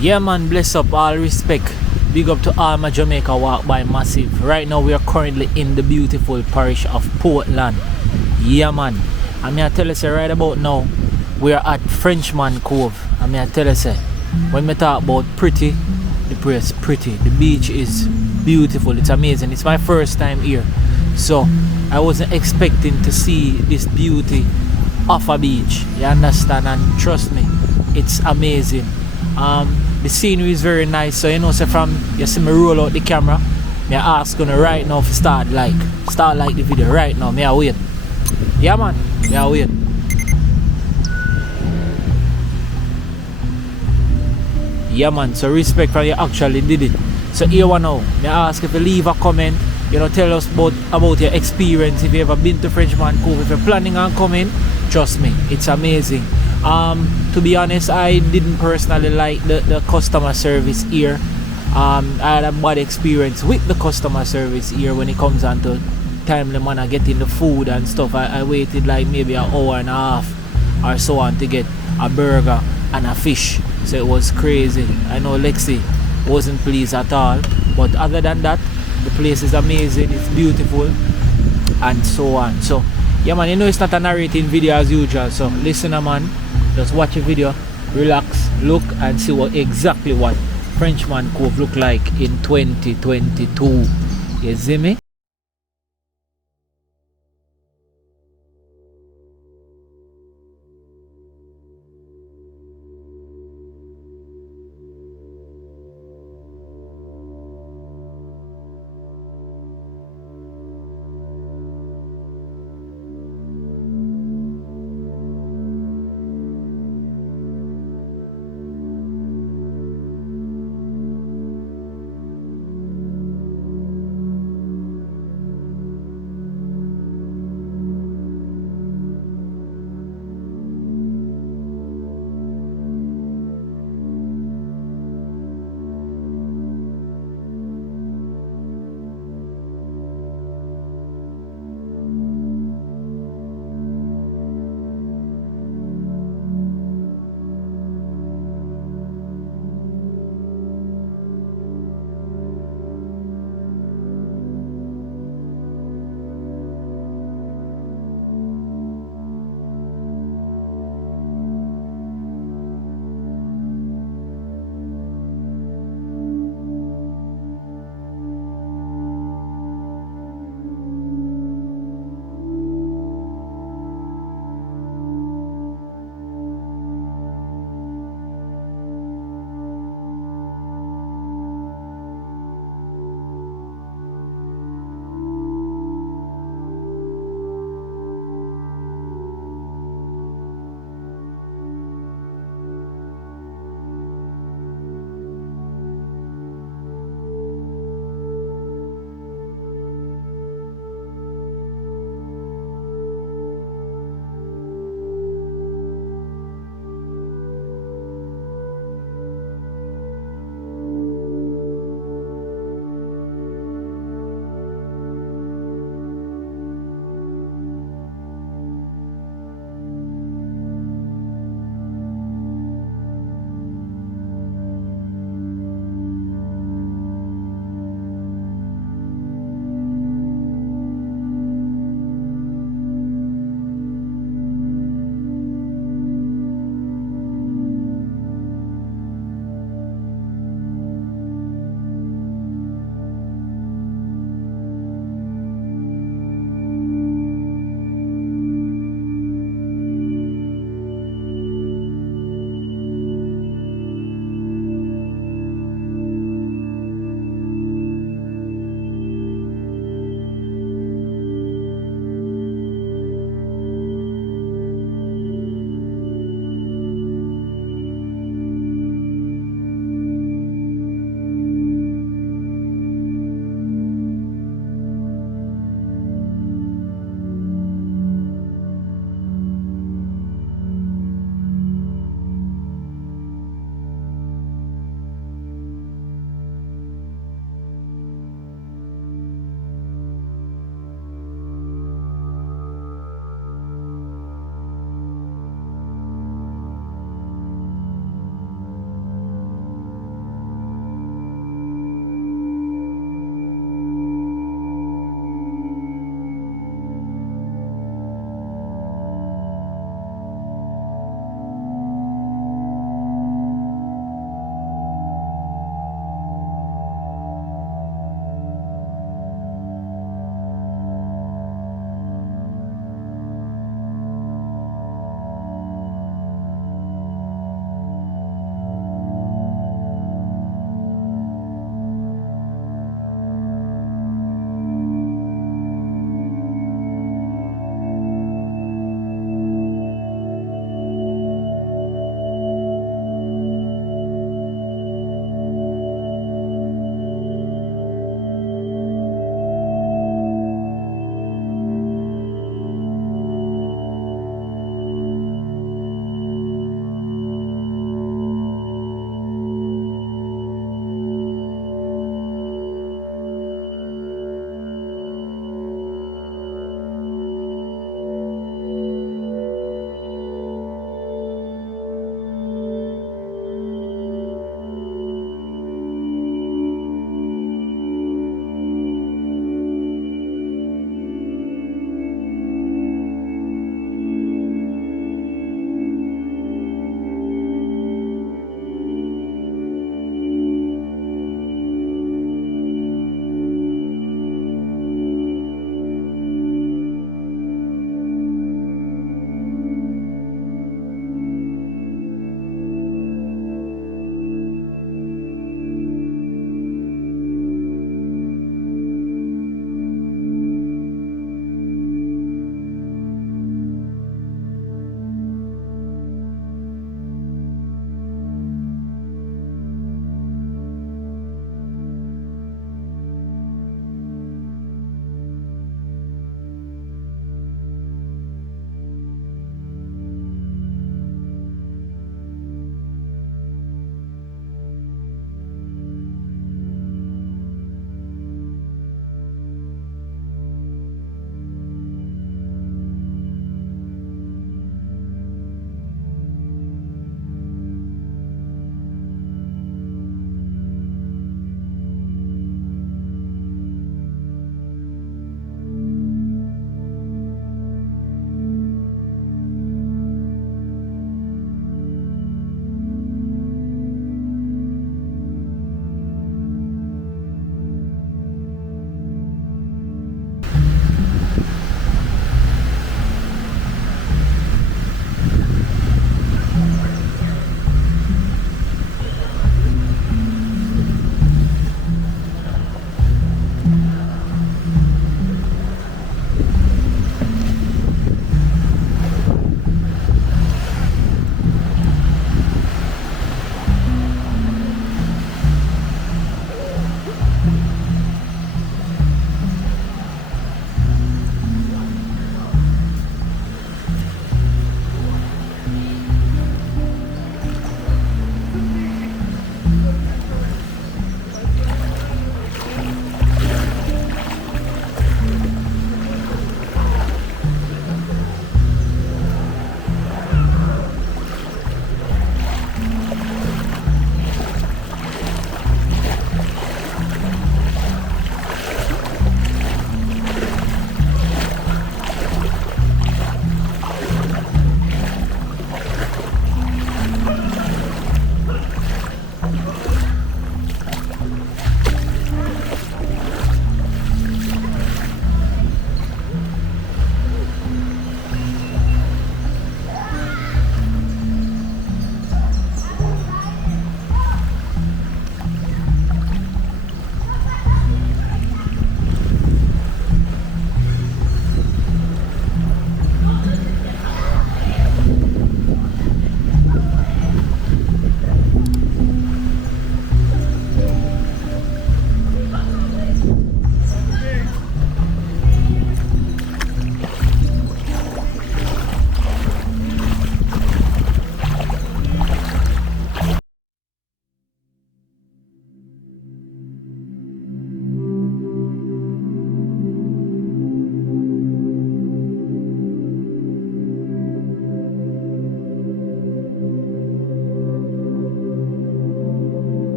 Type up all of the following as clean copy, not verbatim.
Yeah man, bless up, all respect. Big up to all my Jamaica walk by massive. Right now we are currently in the beautiful parish of Portland. Yeah man. I mean I tell you say right about now we are at Frenchman Cove. I mean I tell you say when we talk about pretty, the place pretty. The beach is beautiful, it's amazing. It's my first time here. So I wasn't expecting to see this beauty off a beach. You understand? And trust me, it's amazing. The scenery is very nice. So you know, so from you see me roll out the camera, me I ask gonna right now to start like the video right now. Me I wait. Yeah man, me I wait. Yeah man, so respect for you actually did it. So here one now, me I ask if you leave a comment, you know, tell us about your experience. If you ever been to Frenchman Cove, if you're planning on coming, trust me, it's amazing. To be honest, I didn't personally like the customer service here. I had a bad experience with the customer service here when it comes on to timely manner getting the food and stuff. I waited like maybe an hour and a half or so on to get a burger and a fish. So it was crazy. I know Lexi wasn't pleased at all. But other than that, the place is amazing, it's beautiful, and so on. So yeah man, you know it's not a narrating video as usual. So listener man, just watch a video, relax, look and see exactly what Frenchman Cove look like in 2022. You see me?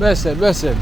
Blessed, blessed.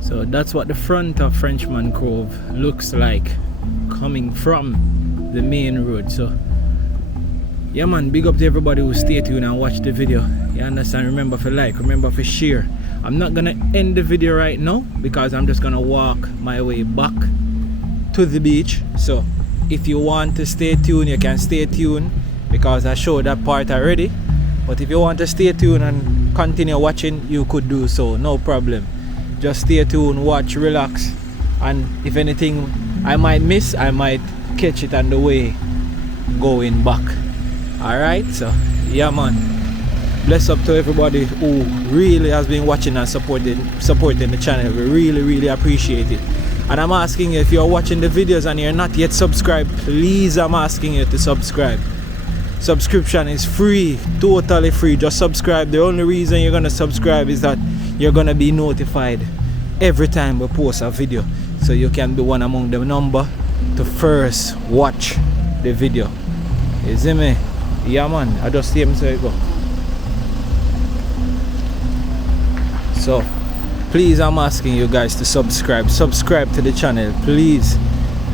So that's what the front of Frenchman Cove looks like coming from the main road. So yeah man, big up to everybody who stay tuned and watch the video. You understand? Remember to like, remember to share. I'm not gonna end the video right now because I'm just gonna walk my way back to the beach. So if you want to stay tuned, you can stay tuned because I showed that part already. But if you want to stay tuned and continue watching, you could do so, no problem. Just stay tuned, watch, relax, and if anything I might miss, I might catch it on the way going back. Alright, so yeah man, bless up to everybody who really has been watching and supporting the channel. We really appreciate it. And I'm asking you, if you're watching the videos and you're not yet subscribed, please, I'm asking you to subscribe. Subscription is free, totally free. Just subscribe. The only reason you're gonna subscribe is that you're gonna be notified every time we post a video, so you can be one among the number to first watch the video. You see me? Yeah man, I just see him so it go. So please, I'm asking you guys to subscribe to the channel, please.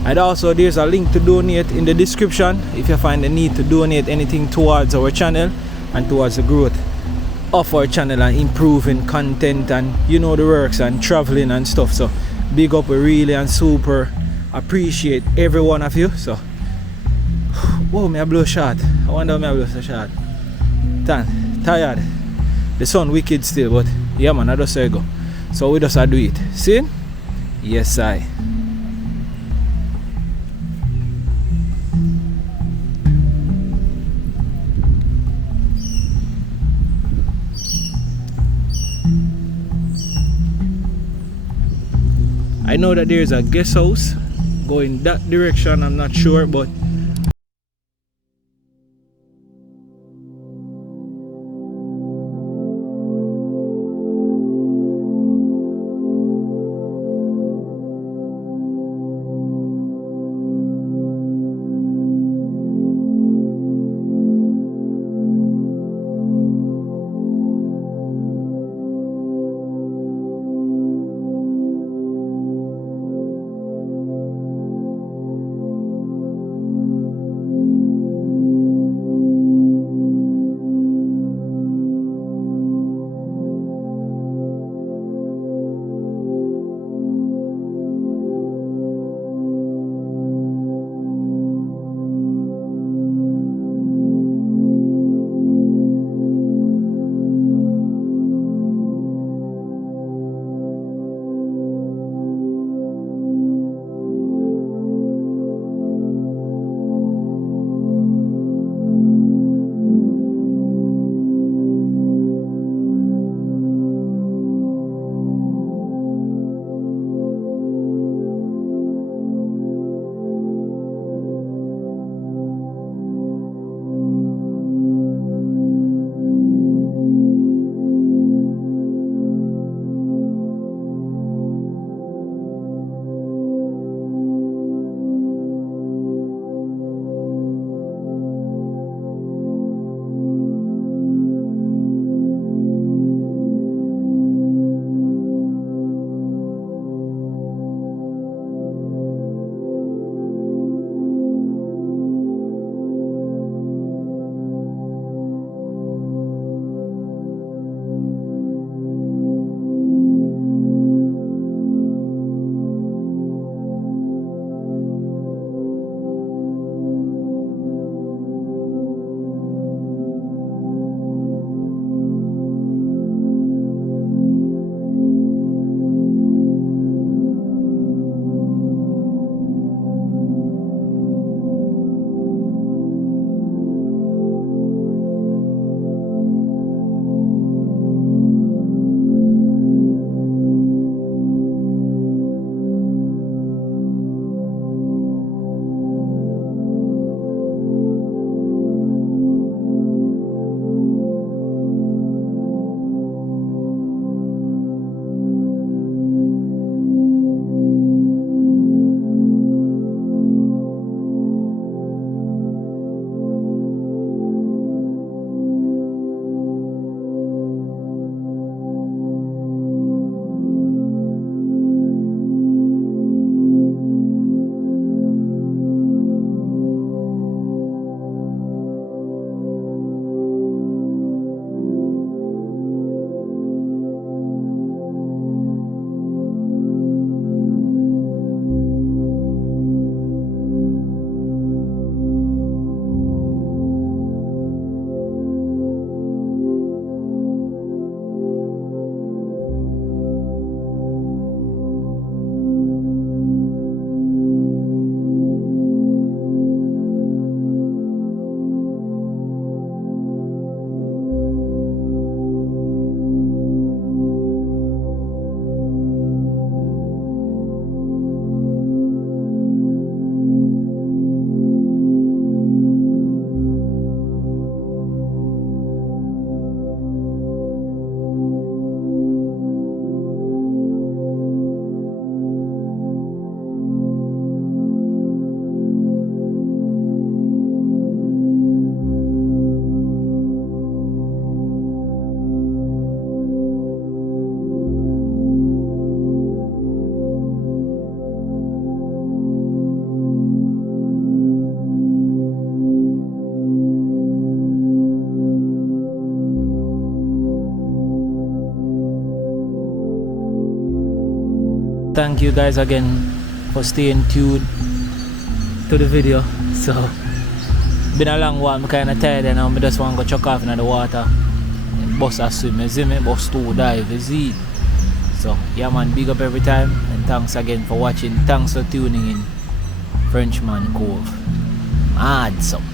And also there's a link to donate in the description if you find the need to donate anything towards our channel and towards the growth of our channel and improving content and you know the works and traveling and stuff. So big up, we really and super appreciate every one of you. So whoa, me I blow shot. I wonder me I blow so shot. Tired. The sun wicked still, but yeah man, I just say go. So we just do it. See? Yes I. I know that there's a guest house going that direction, I'm not sure, but Thank you guys again for staying tuned to the video. So been a long one, I'm kinda tired and now I just want to go chuck off in the water and bust a swim, you see me, bust 2 dive, you see. So yeah man, big up every time and thanks again for watching. Thanks for tuning in. Frenchman Cove. Mad some.